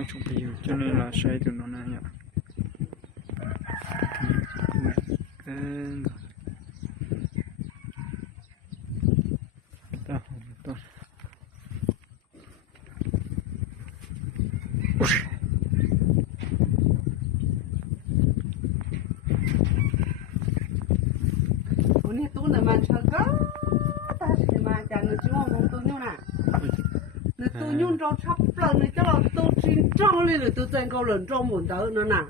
nó chụp nhiều cho nên là xây từ nó này nhỉ. Ini tu nama cakap, tak sih jangan cuma tu nyonya. Nó tu nhung trong sắp lần này cho là tu xin trong lên rồi tu chân câu lần trong muốn tới nữa nè.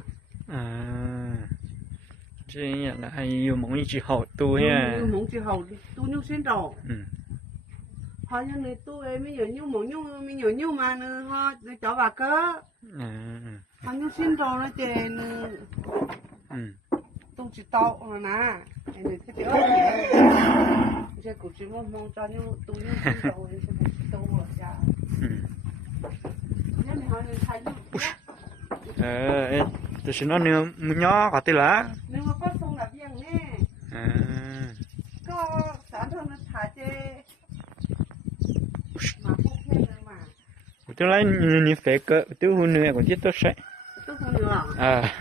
Chứ là hay yêu mong như chị hậu tu ha. Yêu mong chị hậu tu nhung xin trong. Họ như này tu ấy mới nhung mong nhung mới nhung mà nữa họ cho bà cơ. Họ nhung xin trong nó chè nữa. Tu chỉ tao rồi nè. Anh này cái tiểu gì? Giờ cũng chỉ mong cho nhung tu nhung xin trong thì sẽ tu rồi cha. Tôi xin nó nương nhỏ có tí lá. Nếu mà có sông là biển nè. Có sản phẩm nó thả chê. Mà không thêm nữa mà. Tôi lấy như phê cơ, tôi hôn nữa còn chết tôi sẽ. Tôi hôn nữa à?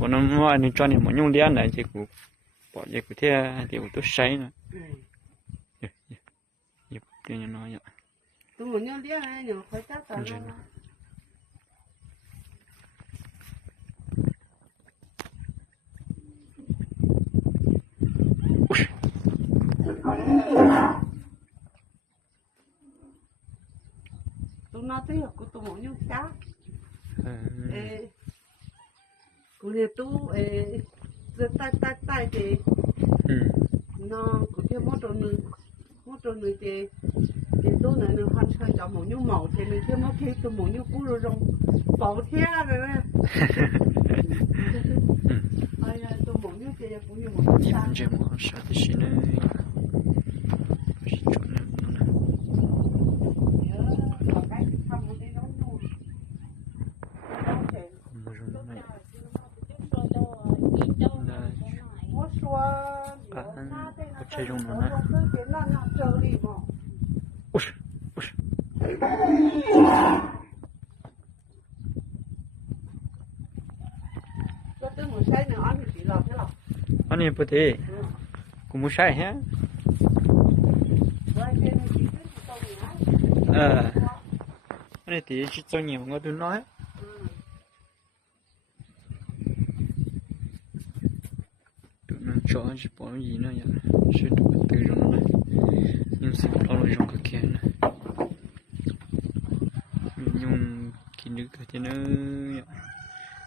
Bộ nó mua nên cho nên một nhung đen này thì cũng bỏ về của thế thì tôi sẽ nữa. Giúp cho nó nói vậy. Tôi muốn nhung đen này nhiều phải chắc tao nó. Tôi nói tới học của tôi muốn nhung khác. Cô này tu rất tay thì nó có thêm một trò nữa thì tôi này nó hoàn toàn cho một nhung màu thì mình thêm một khi tôi muốn nhung cũ rồi bảo thế rồi nè. Tôi muốn nhung thì cũng như một sáng. Chỉ muốn sao thì xin này. Chơi dùng nó nè. Anh em bữa thế cũng muốn sai hả? Anh em thì chỉ cho nhiều người tôi nói. Cho chỉ bỏ gì nữa vậy, sẽ được từ rồi này, nhưng sẽ lo rồi trong cái kia này, nhưng khi nước cái nữa,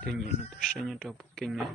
tự nhiên nó sẽ nhận được kinh này.